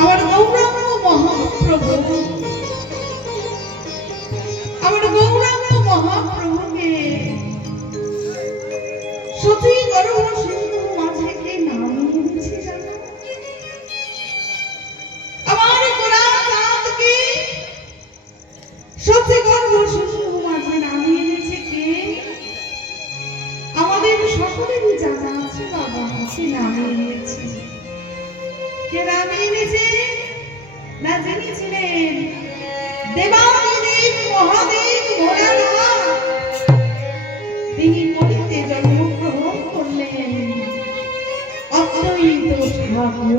আমার গৌরাঙ্গ মহাপ্রভু, আমার গৌরাঙ্গ মহাপ্রভুকে সতী গর্ভ সিন্ধু মাঝে কে নামিয়ে দিয়েছে জানো? আমার গোরা চাঁদকে সতী গর্ভ সিন্ধু মাঝে নামিয়ে দিয়েছে কে? আমাদের সকলেরই জানা আছে বাবা, কে নামিয়ে দিয়েছে। কে নামিয়ে দিয়েছে না জেনেছিলেন? দেবাদিদেব মহাদেব ভোলানাথ, তিনি কলিতে জন্মগ্রহণ করলেন। অদ্বৈত ঠাকুর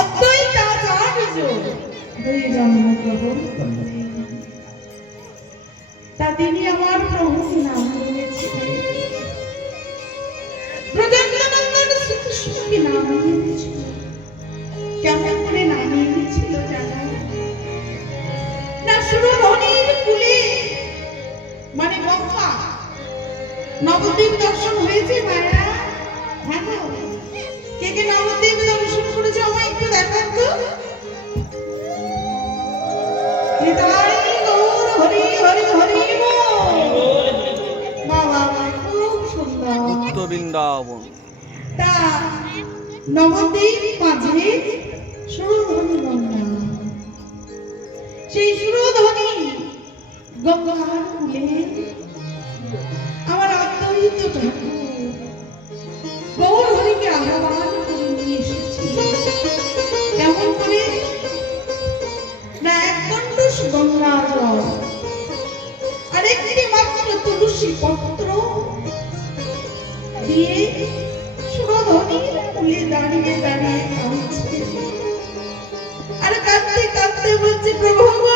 অদ্বৈতাচার্য দুই জন্মগ্রহণ করলেন। তা তিনি আমার প্রভুকে নাম দিয়েছিলেন, ব্রজাঙ্গনন্দন শ্রীকৃষ্ণকে নাম দিয়েছিল। কেমন করে নামিয়ে দিয়েছিল জানো? না সুরধনির কুলে, মানে বাবা নবদ্বীপ দর্শন হয়েছে মায়েরা? হ্যাঁ গো, কে কে নবদ্বীপ দর্শন করেছে আমায় একটু দেখান তো। হরি হরি হরি বাবা, খুব সুন্দর বৃন্দাবন। তা নবদ্বীপ মাঝে সুরধনী গঙ্গা, সেই সুরধনী গঙ্গার কূলে আমার অদ্বৈত ঠাকুর গৌর হরিকে আহ্বান করে নিয়ে এসেছি। কেমন করে না, এক কণ্ঠস গঙ্গা জল আর একটি মাত্র তুলসী পত্র দিয়ে সুরধনীর কূলে দাঁড়িয়ে দাঁড়িয়ে কাঁদছে আর কাঁদতে কাঁদতে বলছে, প্রভু